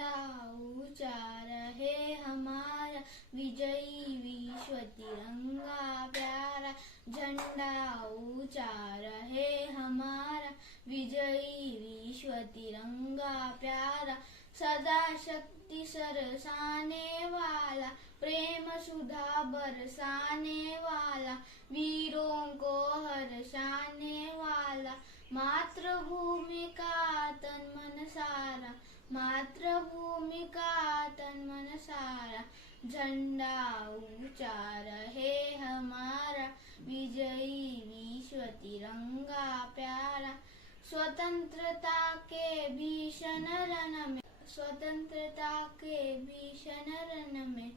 झंडा ऊंचा रहे हमारा, विजयी विश्व तिरंगा प्यारा। झंडा ऊंचा रहे हमारा, विजयी विश्व तिरंगा प्यारा। सदा शक्ति सरसाने वाला, प्रेम सुधा बरसाने वाला, वीरों को हर्षाने वाला। मातृभूमि का तन मन सारा, मातृभूमि का तन मन सारा। झंडा ऊंचा रहे हमारा, विजयी विश्व तिरंगा प्यारा। स्वतंत्रता के भीषण रण में, स्वतंत्रता के भीषण रण में,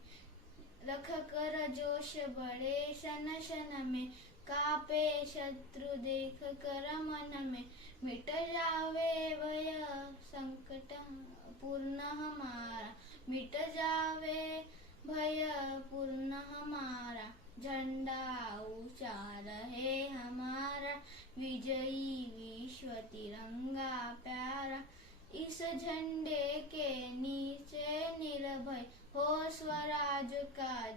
रख कर जोश बढ़े शन शन में। कापे शत्रु देख कर मन में, मिट जावे भय संकट पूर्ण हमारा, मिट जावे भय पूर्ण हमारा। झंडा ऊंचा रहे हमारा, विजयी विश्व तिरंगा प्यारा। इस झंडे के नीचे निर्भय हो स्वराज का,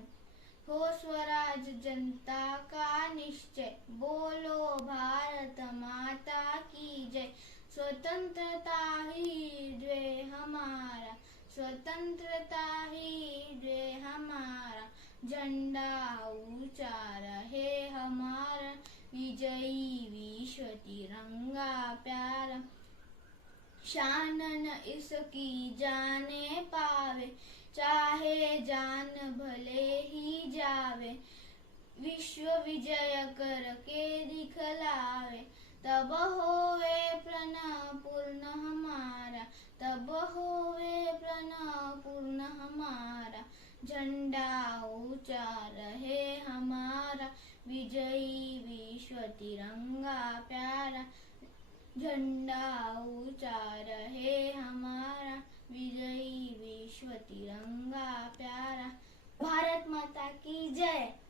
हो स्वराज जनता का निश्चय। बोलो भारत माता की जय। स्वतंत्रता ही जय हमारा, स्वतंत्रता ही जय हमारा। झंडा ऊंचा रहे हमारा, विजयी विश्व तिरंगा प्यारा। शान न इसकी जाने पावे, चाहे जान भले ही जावे। विश्व विजय करके दिखलावे, तब होवे प्रण पूर्ण हमारा, तब होवे प्रण पूर्ण हमारा। झंडा ऊंचा रहे हमारा, विजयी विश्व तिरंगा प्यारा। झंडा ऊंचा रहे हमारा, विजयी विश्व तिरंगा प्यारा। भारत माता की जय।